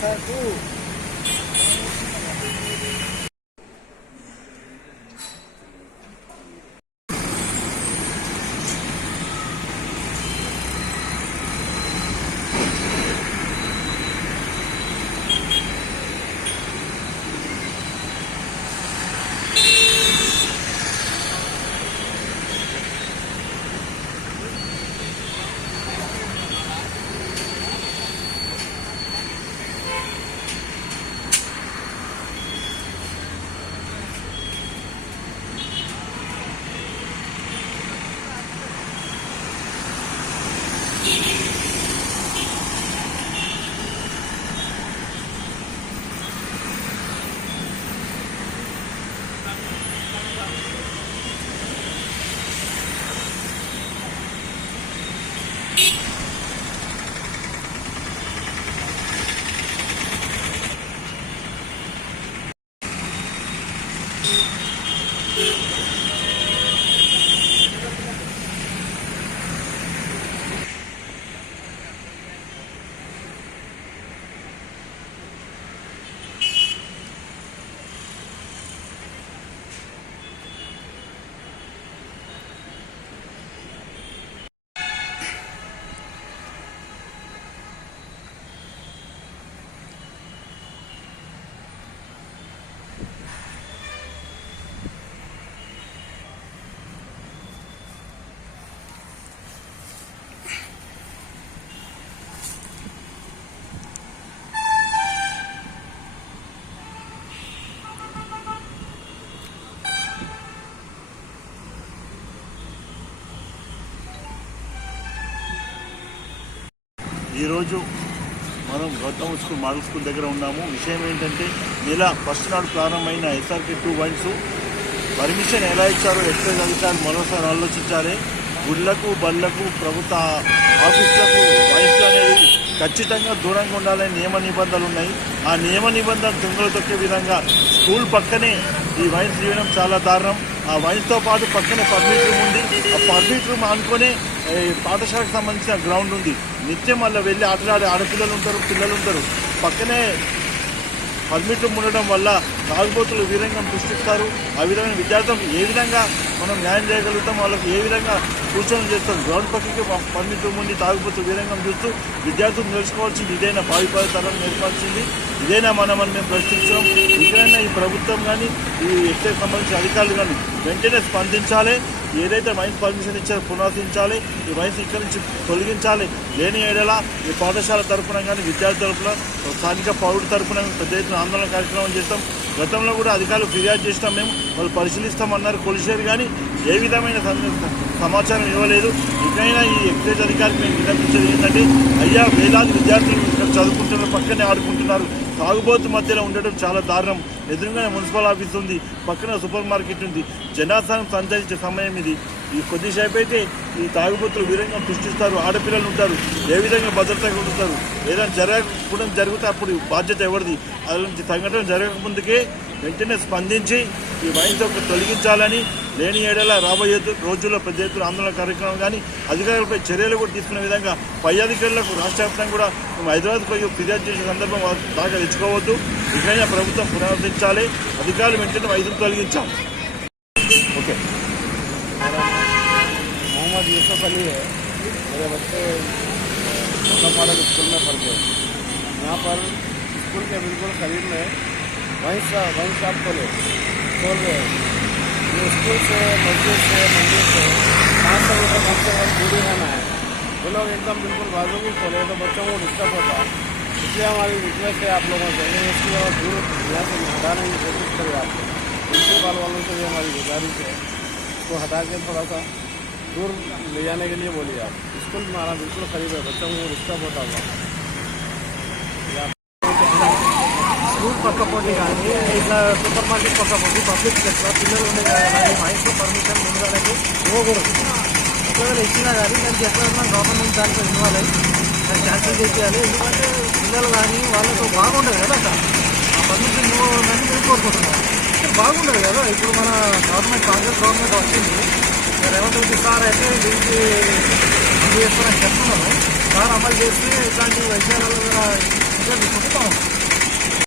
Satu. ఈరోజు మనం Gautam school model school దగ్గర ఉన్నాము. విషయం ఏంటంటే నెల ఫస్ట్ నాడు ప్రారంభమైన SRK2 వైన్స్ పర్మిషన్ ఎలా ఇచ్చారో ఎక్సైజ్ అధికారులు మరోసారి ఆలోచించాలి. గుళ్లకు బళ్లకు ప్రభుత్వ ఆఫీసులకు వైన్స్ అనేది ఖచ్చితంగా దూరంగా ఉండాలని నియమ నిబంధనలు ఉన్నాయి. ఆ నియమ నిబంధనలు తుంగలు తొక్కే విధంగా స్కూల్ పక్కనే ఈ వైన్స్ తీయడం చాలా దారుణం. ఆ వైన్స్తో పాటు పక్కనే పర్మిట్ రూమ్ ఉంది. ఆ పర్మిట్ రూమ్ అనుకునే పాఠశాలకు సంబంధించిన గ్రౌండ్ ఉంది. నిత్యం వల్ల వెళ్ళి ఆటలాడే ఆడపిల్లలు ఉంటారు, పిల్లలు ఉంటారు. పక్కనే పర్మిట్ రూమ్ ఉండడం వల్ల తాగుబోతులు వీరంగం సృష్టిస్తారు. ఆ విధమైన విద్యార్థులకు ఏ విధంగా మనం న్యాయం చేయగలుగుతాం, వాళ్ళకి ఏ విధంగా సూచనలు చేస్తాం. గ్రౌండ్ పక్కకి పర్మిట్ రూమ్ ఉండి తాగుబోతు వీరంగం చూస్తూ విద్యార్థులు నేర్చుకోవాల్సింది ఇదైనా భావి తరం నేర్పాల్సింది ఇదైనా మనం మేము ప్రశ్నించాం. ఇకైనా ఈ ప్రభుత్వం కానీ ఈ ఎక్సైజ్ సంబంధించిన అధికారులు కానీ వెంటనే స్పందించాలి. ఏదైతే వైన్స్ పర్మిషన్ ఇచ్చారో పునరుద్ధరించాలి. ఈ వైన్స్ ఇక్కడి నుంచి తొలగించాలి. లేని ఏడలా ఈ పాఠశాల తరఫున కానీ విద్యార్థి తరఫున స్థానిక పౌరుడి తరఫున పెద్ద ఎత్తున ఆందోళన కార్యక్రమం చేస్తాం. గతంలో కూడా అధికారులు ఫిర్యాదు చేసినాం. మేము వాళ్ళు పరిశీలిస్తామన్నారు, కొలిసేరు కానీ ఏ విధమైన సమాచారం ఇవ్వలేదు. ఇకైనా ఈ ఎక్సైజ్ అధికారికి మేము విన్నపించేది ఏంటంటే, అయ్యా వేలాది విద్యార్థులు ఇక్కడ చదువుకుంటున్నారు, పక్కనే ఆడుకుంటున్నారు. తాగుబోతు మధ్యలో ఉండడం చాలా దారుణం. ఎదురుగానే మున్సిపల్ ఆఫీస్ ఉంది, పక్కన సూపర్ మార్కెట్ ఉంది. జనాసారం సంచరించే సమయం ఇది. ఈ కొద్దిసేపు అయితే ఈ తాగుబోతులు వీరంగం సృష్టిస్తారు. ఆడపిల్లలు ఉంటారు, ఏ విధంగా భద్రతగా ఉంటారు. ఏదైనా జరగకూడదు జరిగితే అప్పుడు బాధ్యత ఎవరిది? అలాంటి సంఘటన జరగకముందుకే వెంటనే స్పందించి ఈ వైన్స్ తొలగించాలని, లేని ఏడలా రాబోయే రోజుల్లో పెద్ద ఎత్తున ఆందోళన కార్యక్రమం కానీ అధికారులపై చర్యలు కూడా తీసుకునే విధంగా పై అధికారులకు రాష్ట్ర వ్యాప్తంగా కూడా మేము హైదరాబాద్పై ఫిర్యాదు చేసే సందర్భం దాకా తెచ్చుకోవద్దు. ఇకైనా ప్రభుత్వం పునరుద్ధరించాలి. అధికారులు వెంటనే వైద్యం తొలగించాలి. ఓకే. मोहम्मद यूसुफ अली है। मेरे बच्चे मॉडल स्कूल में पढ़ते हैं। यहाँ पर स्कूल के बिल्कुल करीब में वाइन शॉप खोल रहे हैं। ये स्कूल से मस्जिद से मंदिर से 500 मीटर कम से कम दूरी रहना है। वो लोग एकदम बिल्कुल बाजू भी खोले तो बच्चों को डिस्टर्ब होता है। इसलिए हमारी रिक्वेस्ट है आप लोगों से, इसकी और दूर यहाँ से हटाने की कोशिश करें। आप प्रिंसिपल वालों से भी हमारी गुजारिश है, इसको हटा के थोड़ा सा दूर ले जाने के लिए बोलिए। आप स्कूल हमारा बिल्कुल करीब है, बच्चों को डिस्टर्ब होता होगा। స్కూల్ పక్కపోతే కానీ ఇట్లా సూపర్ మార్కెట్ పక్కపోతే పబ్లిక్ ప్లేస్లో పిల్లలు ఉండే కానీ మైండ్లో పర్మిషన్ ముందుగానే ఇవ్వకూడదు. ఒకవేళ ఇచ్చినా కానీ దానికి ఎక్కడన్నా గవర్నమెంట్ దాంట్లో ఇవ్వాలి, దాన్ని క్యాన్సిల్ చేయాలి. ఎందుకంటే పిల్లలు కానీ వాళ్ళతో బాగుండదు కదా అక్కడ ఆ పర్మిషన్ ఇవ్వాలని మేము కోరుకుంటున్నాం. బాగుండదు కదా. ఇప్పుడు మన గవర్నమెంట్ కాంగ్రెస్ గవర్నమెంట్ వచ్చింది, రేవంత్ రెడ్డి సార్ అయితే దీనికి అమలు చేస్తారని చెప్తున్నాము. సార్ అమలు చేస్తే ఇట్లాంటి విషయాలలో కూడా ఇంకా